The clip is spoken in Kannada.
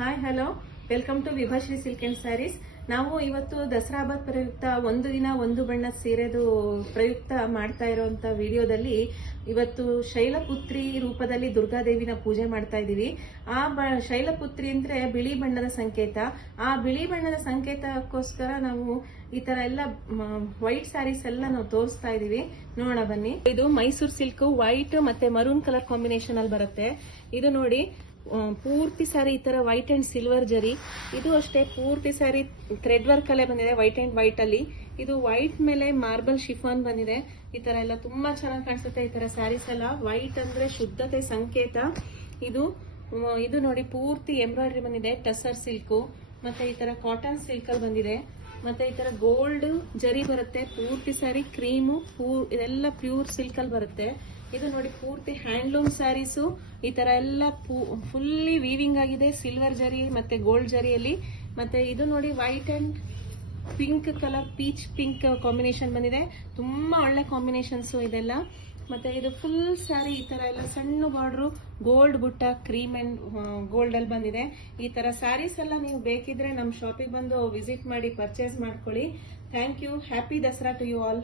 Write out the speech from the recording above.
Hi hello, welcome to Vibhashri silk and sarees. ನಾವು ಇವತ್ತು ದಸರಾ ಹಬ್ಬದ ಪ್ರಯುಕ್ತ ಒಂದು ದಿನ ಒಂದು ಬಣ್ಣದ ಸೀರೆದು ಪ್ರಯುಕ್ತ ಮಾಡ್ತಾ ಇರುವಂತ ವಿಡಿಯೋದಲ್ಲಿ ಇವತ್ತು ಶೈಲಪುತ್ರಿ ರೂಪದಲ್ಲಿ ದುರ್ಗಾದೇವಿನ ಪೂಜೆ ಮಾಡ್ತಾ ಇದೀವಿ. ಶೈಲಪುತ್ರಿ ಅಂದ್ರೆ ಬಿಳಿ ಬಣ್ಣದ ಸಂಕೇತ. ಆ ಬಿಳಿ ಬಣ್ಣದ ಸಂಕೇತಕ್ಕೋಸ್ಕರ ನಾವು ಈ ತರ ಎಲ್ಲ ವೈಟ್ ಸ್ಯಾರೀಸ್ ಎಲ್ಲ ನಾವು ತೋರಿಸ್ತಾ ಇದೀವಿ. ನೋಡೋಣ ಬನ್ನಿ. ಇದು ಮೈಸೂರು ಸಿಲ್ಕ್ ವೈಟ್ ಮತ್ತೆ ಮರೂನ್ ಕಲರ್ ಕಾಂಬಿನೇಷನ್ ಅಲ್ಲಿ ಬರುತ್ತೆ. ಇದು ನೋಡಿ, ಪೂರ್ತಿ ಸ್ಯಾರಿ ಈ ತರ ವೈಟ್ ಅಂಡ್ ಸಿಲ್ವರ್ ಜರಿ. ಇದು ಅಷ್ಟೇ ಪೂರ್ತಿ ಸ್ಯಾರಿ ಥ್ರೆಡ್ ವರ್ಕ್ ಅಲ್ಲೇ ಬಂದಿದೆ, ವೈಟ್ ಅಂಡ್ ವೈಟ್ ಅಲ್ಲಿ. ಇದು ವೈಟ್ ಮೇಲೆ ಮಾರ್ಬಲ್ ಶಿಫಾನ್ ಬಂದಿದೆ. ಈ ತರ ಎಲ್ಲ ತುಂಬಾ ಚೆನ್ನಾಗಿ ಕಾಣಿಸುತ್ತೆ. ಈ ತರ ಸ್ಯಾರೀಸ್ ಎಲ್ಲ ವೈಟ್ ಅಂದ್ರೆ ಶುದ್ಧತೆ ಸಂಕೇತ. ಇದು ನೋಡಿ, ಪೂರ್ತಿ ಎಂಬ್ರಾಯ್ಡರಿ ಬಂದಿದೆ, ಟಸರ್ ಸಿಲ್ಕ್. ಮತ್ತೆ ಈ ತರ ಕಾಟನ್ ಸಿಲ್ಕ್ ಅಲ್ಲಿ ಬಂದಿದೆ. ಮತ್ತೆ ಈ ತರ ಗೋಲ್ಡ್ ಜರಿ ಬರುತ್ತೆ. ಪೂರ್ತಿ ಸ್ಯಾರಿ ಕ್ರೀಮು ಇದೆಲ್ಲ ಪ್ಯೂರ್ ಸಿಲ್ಕ್ ಅಲ್ಲಿ ಬರುತ್ತೆ. ಇದು ನೋಡಿ, ಪೂರ್ತಿ ಹ್ಯಾಂಡ್ಲೂಮ್ ಸ್ಯಾರೀಸು. ಈ ತರ ಎಲ್ಲ ಫುಲ್ಲಿ ವೀವಿಂಗ್ ಆಗಿದೆ ಸಿಲ್ವರ್ ಜರಿ ಮತ್ತೆ ಗೋಲ್ಡ್ ಜರಿಯಲ್ಲಿ. ಮತ್ತೆ ಇದು ನೋಡಿ, white and pink colour, peach pink combination ಬಂದಿದೆ. ತುಂಬಾ ಒಳ್ಳೆ ಕಾಂಬಿನೇಷನ್ಸ್ ಇದೆಲ್ಲ. ಮತ್ತೆ ಇದು ಫುಲ್ ಸ್ಯಾರಿ ಈ ತರ ಎಲ್ಲ ಸಣ್ಣ ಬಾರ್ಡ್ರು, ಗೋಲ್ಡ್ ಬುಟ್ಟ, ಕ್ರೀಮ್ ಅಂಡ್ ಗೋಲ್ಡ್ ಅಲ್ಲಿ ಬಂದಿದೆ. ಈ ತರ ಸ್ಯಾರೀಸ್ ಎಲ್ಲ ನೀವು ಬೇಕಿದ್ರೆ ನಮ್ಮ ಶಾಪಿಗೆ ಬಂದು ವಿಸಿಟ್ ಮಾಡಿ ಪರ್ಚೇಸ್ ಮಾಡ್ಕೊಳ್ಳಿ. Thank you. Happy Dasara to you all.